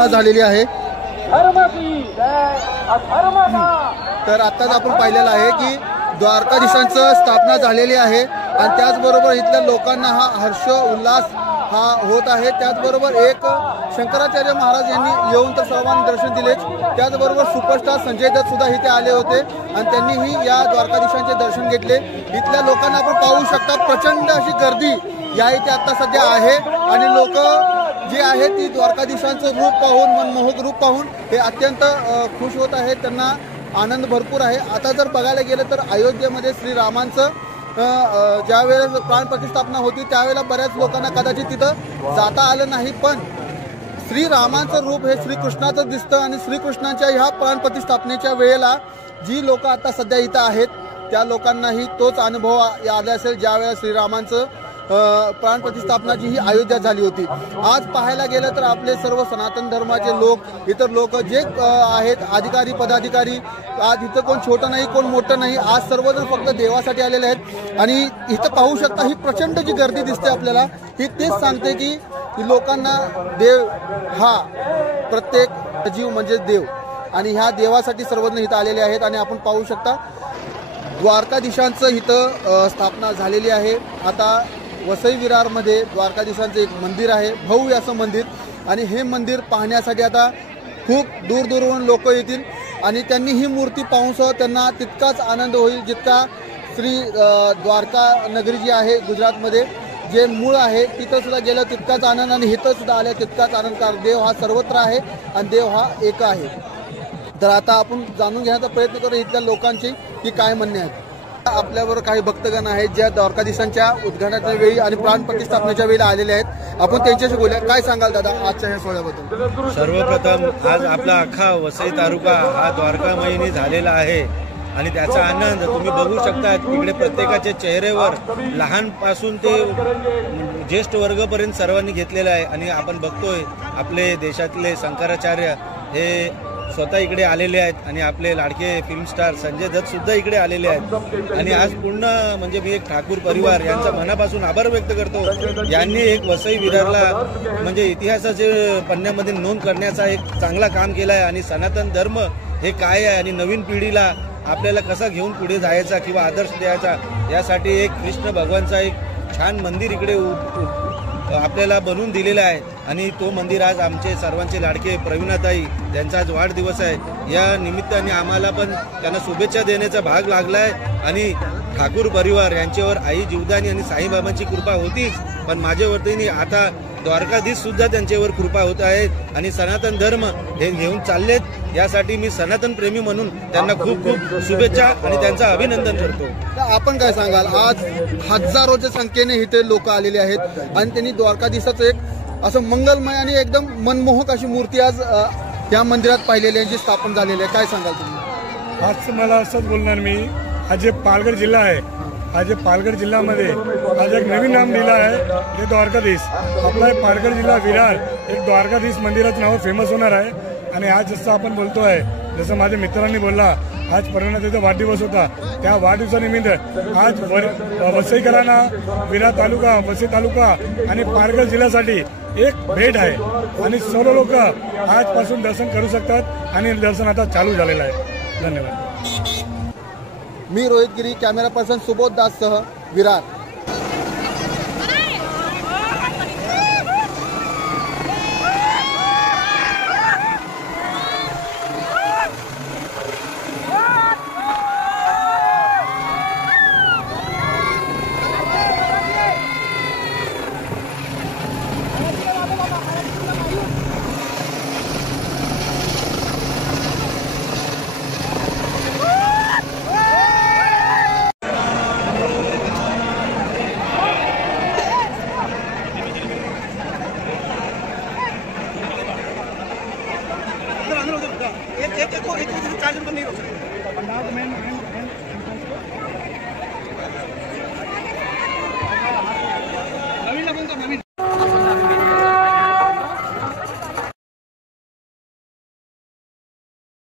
झालेली आहे। तर आताच आपण पाहिलेलं आहे की द्वारकाधीशांचं स्थापना झालेली आहे आणि त्याचबरोबर इथल्या लोकांना हा हर्ष उल्हास हा होत आहे। त्याचबरोबर एक शंकराचार्य महाराज यांनी येऊन तर सर्वांना दर्शन दिलेच, त्याचबरोबर सुपरस्टार संजय दत्त सुद्धा इथे आले होते आणि त्यांनीही या द्वारकाधीशांचे दर्शन घेतले। इथल्या लोकांना आपण पाहू शकता प्रचंड अशी गर्दी या इथे आता सध्या आहे आणि लोक जे आहे ती द्वारकाधीशांचं रूप पाहून, मनमोहक रूप पाहून हे अत्यंत खुश होत आहेत, त्यांना आनंद भरपूर आहे। आता जर बघायला गेलं तर अयोध्येमध्ये श्रीरामांचं ज्यावेळेस प्राणप्रतिष्ठापना होती त्यावेळेला बऱ्याच लोकांना कदाचित तिथं जाता आलं नाही, पण श्रीरामांचं रूप हे श्रीकृष्णाचं दिसतं आणि श्रीकृष्णाच्या ह्या प्राणप्रतिष्ठापनेच्या वेळेला जी लोक आता सध्या इथं आहेत त्या लोकांनाही तोच अनुभव आला असेल ज्यावेळेला श्रीरामांचं प्राणप्रतिष्ठापनाची ही अयोध्या झाली होती। आज पाहायला गेलं तर आपले सर्व सनातन धर्माचे लोक, इतर लोक जे आहेत अधिकारी पदाधिकारी, आज इथं कोण छोटं नाही कोण मोठं नाही, आज सर्वजण फक्त देवासाठी आलेले आहेत आणि इथं पाहू शकता ही प्रचंड जी गर्दी दिसते आपल्याला ही तेच सांगते की लोकांना देव हा प्रत्येक जीव म्हणजे देव आणि ह्या देवासाठी सर्वजण इथं आलेले आहेत। आणि आपण पाहू शकता द्वारकाधीशांचं इथं स्थापना झालेली आहे। आता वसई विरारमध्ये द्वारकाधीशांचं एक मंदिर आहे, भव्य असं मंदिर, आणि हे मंदिर पाहण्यासाठी आता खूप दूरदूरवरून लोक येतील आणि त्यांनी ही मूर्ती पाहून त्यांना तितकाच आनंद होईल जितका श्री द्वारका नगरी जी आहे गुजरातमध्ये जे मूळ आहे तिथं सुद्धा गेलं तितकाच आनंद आणि इथं सुद्धा आलं तितकाच आनंद, कारण देव हा सर्वत्र आहे आणि देव हा एक आहे। तर आता आपण जाणून घेण्याचा प्रयत्न करू इथल्या लोकांची की काय म्हणणे आहेत। आपल्याबरोबर काही भक्तगण आहेत ज्या द्वारकाधीशांच्या उद्घाटनाच्या वेळी आणि प्राणप्रतिष्ठापनेच्या वेळी आलेले आहेत, आपण त्यांच्याशी बोलूया। काय सांगाल दादा आजच्या ह्या सोहळ्याबद्दल? सर्वप्रथम आज आपला अख्खा वसई तालुका हा द्वारकामयीने झालेला आहे आणि त्याचा आनंद तुम्ही बघू शकता। इकडे प्रत्येकाच्या चेहऱ्यावर लहानपासून ते ज्येष्ठ वर्गापर्यंत सर्वांनी घेतलेला आहे आणि आपण बघतोय आपले देशातले शंकराचार्य हे स्वतः इकडे आलेले आहेत आणि आपले लाडके फिल्म स्टार संजय दत्त सुद्धा इकडे आलेले आहेत आणि आज पूर्ण म्हणजे मी एक ठाकूर परिवार यांचा मनापासून आभार व्यक्त करतो। यांनी एक वसई विरारला म्हणजे इतिहासाचे पन्न्यामध्ये नोंद करण्याचा एक चांगला काम केला आहे आणि सनातन धर्म हे काय आहे आणि नवीन पिढीला आपल्याला कसा घेऊन पुढे जायचा किंवा आदर्श द्यायचा यासाठी एक कृष्ण भगवानचा एक छान मंदिर इकडे आपल्याला बनवून दिलेला आहे आणि तो मंदिर आज आमचे सर्वांचे लाडके प्रवीणाताई त्यांचा आज वाढदिवस आहे, या निमित्ताने आम्हाला पण त्यांना शुभेच्छा देण्याचा भाग लागला आहे आणि ठाकूर परिवार यांच्यावर आई जीवदानी आणि साईबाबांची कृपा होतीच, पण माझ्या वतीने आता द्वारकाधीश सुद्धा त्यांच्यावर कृपा होत आहे आणि सनातन धर्म हे घेऊन चाललेत, यासाठी मी सनातन प्रेमी म्हणून त्यांना खूप खूप शुभेच्छा आणि त्यांचं अभिनंदन करतो। आपण काय सांगाल, आज हजारोच्या संख्येने इथे लोक आलेले आहेत आणि त्यांनी द्वारकाधीशाचं एक असं मंगलमय आणि एकदम मनमोहक अशी मूर्ती आज या मंदिरात पाहिलेली आहे जी स्थापन झालेली आहे, काय सांगाल तुम्ही? आज मला असंच बोलणार मी, आज जे पालघर जिल्हा आहे, आज पालघर जिल्ह्यामध्ये आज एक नवीन नाम दिलं आहे ते द्वारकाधीश। आपला पालघर जिल्हा विरार एक द्वारकाधीश मंदिराचं नाव फेमस होणार आहे आणि आज जसं आपण बोलतोय, जसं माझ्या मित्रांनी बोलला आज परिणाताचा वाढदिवस होता, त्या वाढदिवसानिमित्त आज वसईकरांना विरार तालुका, वसई तालुका आणि पालघर जिल्ह्यासाठी एक भेट आहे आणि सर्व लोक आजपासून दर्शन करू शकतात आणि दर्शन आता चालू झालेलं आहे। धन्यवाद। मी रोहित गिरी, कॅमेरा पर्सन सुबोध दास सह विरार।